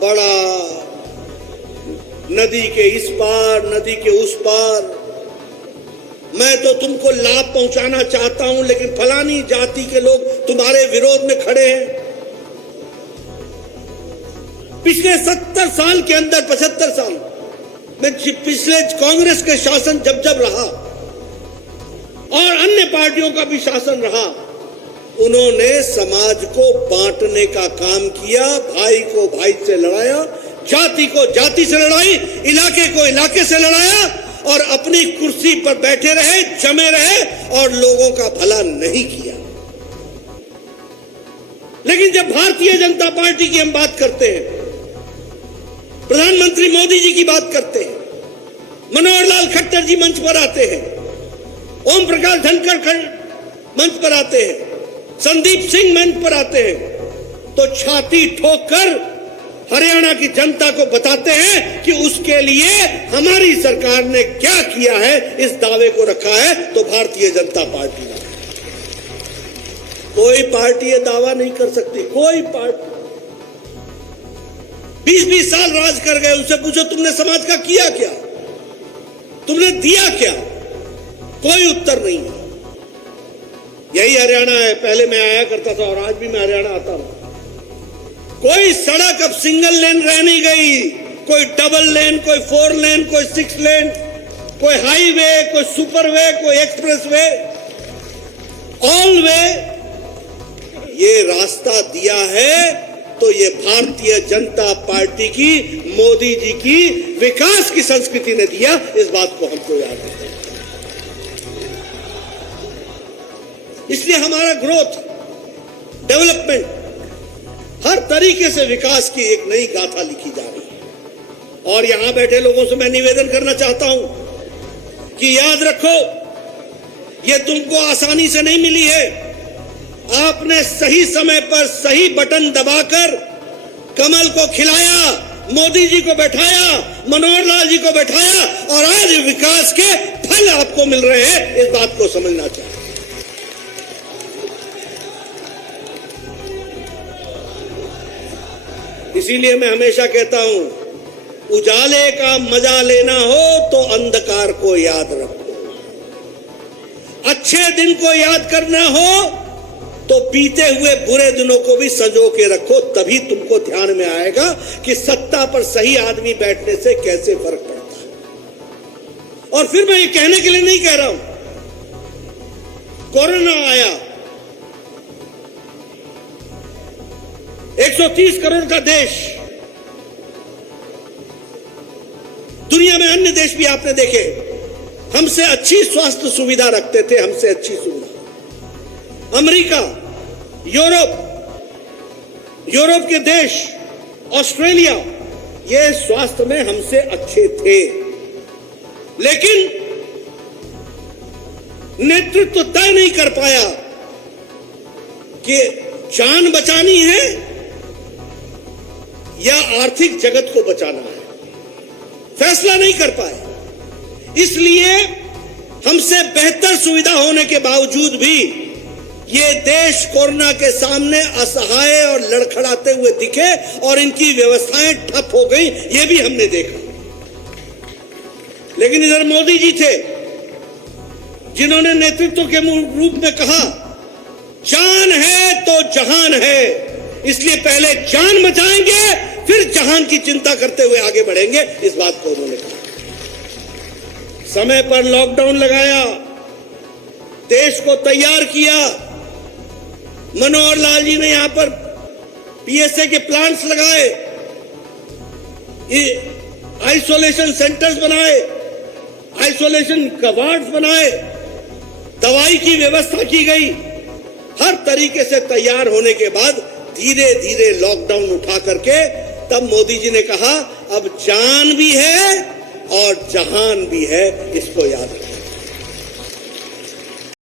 बड़ा, नदी के इस पार नदी के उस पार, मैं तो तुमको लाभ पहुंचाना चाहता हूं, लेकिन फलानी जाति के लोग तुम्हारे विरोध में खड़े हैं। पिछले 70 साल के अंदर, 75 साल में, पिछले कांग्रेस के शासन जब जब रहा और अन्य पार्टियों का भी शासन रहा, उन्होंने समाज को बांटने का काम किया, भाई को भाई से लड़ाया, जाति को जाति से लड़ाई, इलाके को इलाके से लड़ाया और अपनी कुर्सी पर बैठे रहे, जमे रहे और लोगों का भला नहीं किया। लेकिन जब भारतीय जनता पार्टी की हम बात करते हैं, प्रधानमंत्री मोदी जी की बात करते हैं, मनोहर लाल खट्टर जी मंच पर आते हैं, ओम प्रकाश धनखड़ मंच पर आते हैं, संदीप सिंह मंच पर आते हैं, तो छाती ठोककर हरियाणा की जनता को बताते हैं कि उसके लिए हमारी सरकार ने क्या किया है, इस दावे को रखा है तो भारतीय जनता पार्टी ने। कोई पार्टी ये दावा नहीं कर सकती, कोई पार्टी। 20-20 साल राज कर गए, उनसे पूछो तुमने समाज का किया क्या, तुमने दिया क्या? कोई उत्तर नहीं है। यही हरियाणा है, पहले मैं आया करता था और आज भी मैं हरियाणा आता हूं। कोई सड़क अब सिंगल लेन रह नहीं गई, कोई डबल लेन, कोई 4 लेन, कोई 6 लेन, कोई हाईवे, कोई सुपरवे, कोई एक्सप्रेसवे, ऑल वे। ये रास्ता दिया है तो ये भारतीय जनता पार्टी की, मोदी जी की विकास की संस्कृति ने दिया, इस बात को हमको याद है। इसलिए हमारा ग्रोथ, डेवलपमेंट, हर तरीके से विकास की एक नई गाथा लिखी जा रही है। और यहां बैठे लोगों से मैं निवेदन करना चाहता हूं कि याद रखो, ये तुमको आसानी से नहीं मिली है। आपने सही समय पर सही बटन दबाकर कमल को खिलाया, मोदी जी को बैठाया, मनोहर लाल जी को बैठाया और आज विकास के फल आपको मिल रहे हैं, इस बात को समझना चाहिए। इसीलिए मैं हमेशा कहता हूं, उजाले का मजा लेना हो तो अंधकार को याद रखो, अच्छे दिन को याद करना हो तो बीते हुए बुरे दिनों को भी संजो के रखो, तभी तुमको ध्यान में आएगा कि सत्ता पर सही आदमी बैठने से कैसे फर्क पड़ता है। और फिर मैं ये कहने के लिए नहीं कह रहा हूं, कोरोना आया, 130 करोड़ का देश, दुनिया में अन्य देश भी आपने देखे हमसे अच्छी स्वास्थ्य सुविधा रखते थे, हमसे अच्छी सुविधा। अमेरिका, यूरोप के देश, ऑस्ट्रेलिया, ये स्वास्थ्य में हमसे अच्छे थे, लेकिन नेतृत्व तय नहीं कर पाया कि जान बचानी है या आर्थिक जगत को बचाना है, फैसला नहीं कर पाए। इसलिए हमसे बेहतर सुविधा होने के बावजूद भी ये देश कोरोना के सामने असहाय और लड़खड़ाते हुए दिखे और इनकी व्यवस्थाएं ठप हो गई, ये भी हमने देखा। लेकिन इधर मोदी जी थे जिन्होंने नेतृत्व के रूप में कहा, जान है तो जहान है, इसलिए पहले जान बचाएंगे फिर जहान की चिंता करते हुए आगे बढ़ेंगे, इस बात को उन्होंने कहा। समय पर लॉकडाउन लगाया, देश को तैयार किया। मनोहर लाल जी ने यहां पर पीएसए के प्लांट्स लगाए, आइसोलेशन सेंटर्स बनाए, आइसोलेशन वार्ड्स बनाए, दवाई की व्यवस्था की गई। हर तरीके से तैयार होने के बाद धीरे धीरे लॉकडाउन उठा करके तब मोदी जी ने कहा, अब जान भी है और जहान भी है, इसको याद रखें।